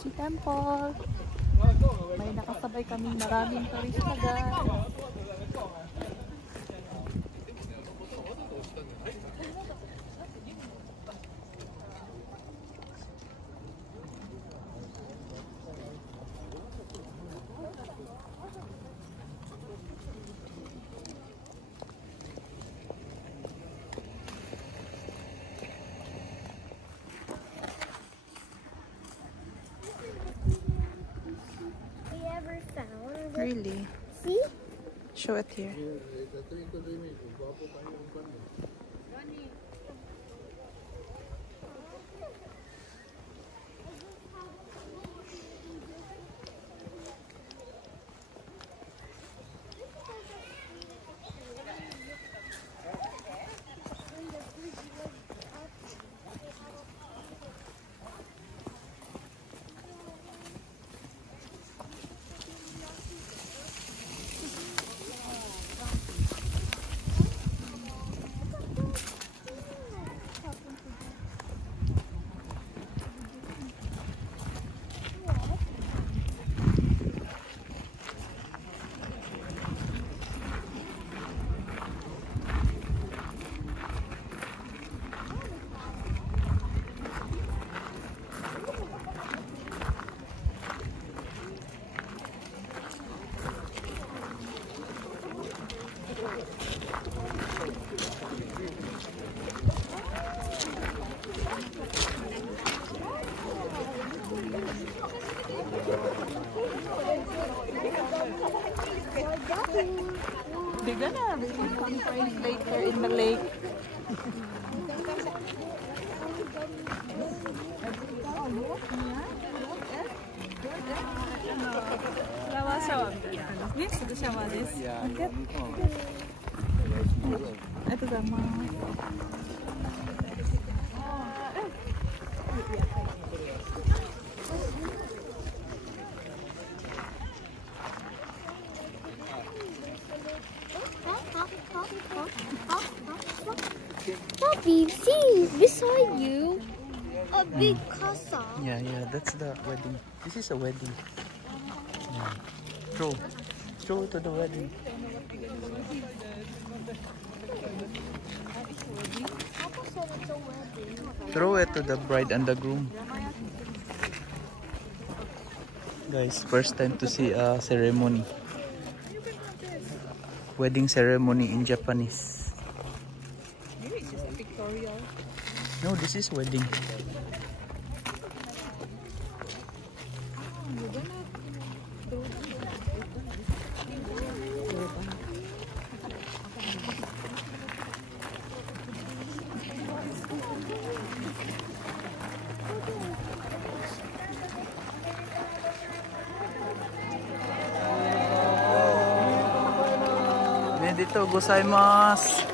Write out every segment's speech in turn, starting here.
Hoji Temple. May nakasabay kaming maraming turista guys. Really? See? Show it here. They're gonna really conference later in the lake. Flower shower. Yes, the shower this. Ito sama. Bobby, see beside you a big casa. Yeah, that's the wedding. This is a wedding. Yeah. Throw to the wedding. Throw it to the bride and the groom. Guys, first time to see a ceremony. Wedding ceremony in Japanese. Maybe it's just a pictorial. No, this is wedding. Dito, gozaimasu.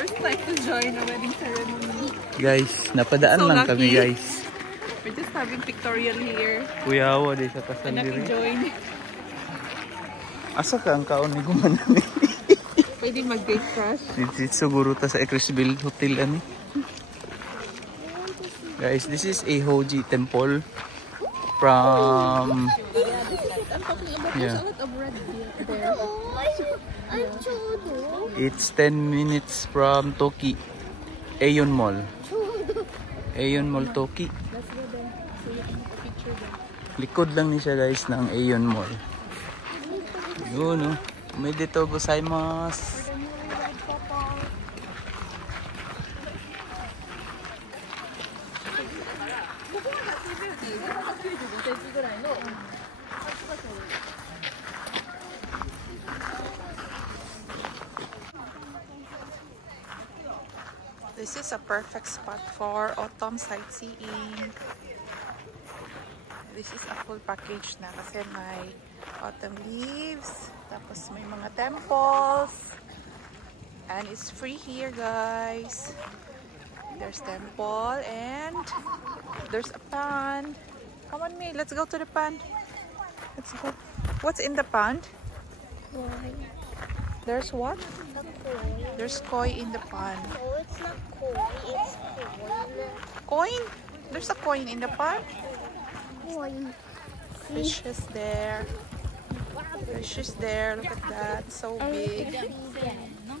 First time to join a wedding ceremony. Guys, napadaan So lang lucky. kami guys. We're just having pictorial here. Kuya Awa di sa And kasal diri. naki-join. Asa ka ang kaon ni gumanami? Pwede mag-date crush. Dito siguro ta sa Crisville Hotel ani. Guys, this is a Hoji Temple from Yeah, this is it. I'm talking about Yeah. there's a lot of red there. Oh, I'm Chodo. it's 10 minutes from Toki Aeon Mall. Aeon Mall Toki. Let's go there. So you can make a picture there. Likod lang ni siya guys ng Aeon Mall. Yun no. May dito gozaimasu. This is a perfect spot for autumn sightseeing. This is a full package na kasi may autumn leaves, tapos may mga temples, and it's free here guys. There's temple and there's a pond. Come on me, let's go to the pond. Let's go. What's in the pond? There's what? A koi. There's koi in the pond. No, it's not koi. It's coin. Coin? There's a coin in the pond. Coin. Fish is there. Fish is there. Look at that. So big. Here we go.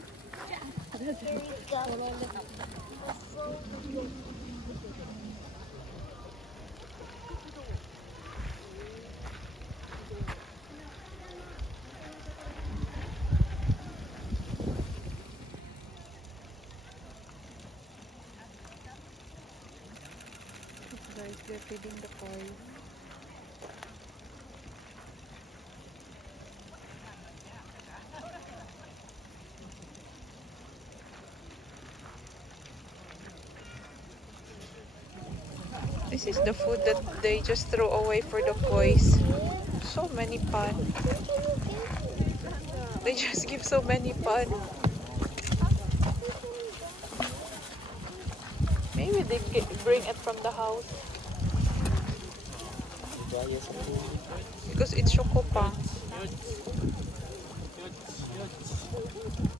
Guys, they're feeding the koi. This is the food that they just throw away for the kois. So many pan. They just give so many pan. Maybe they bring it from the house. Because it's choco pa.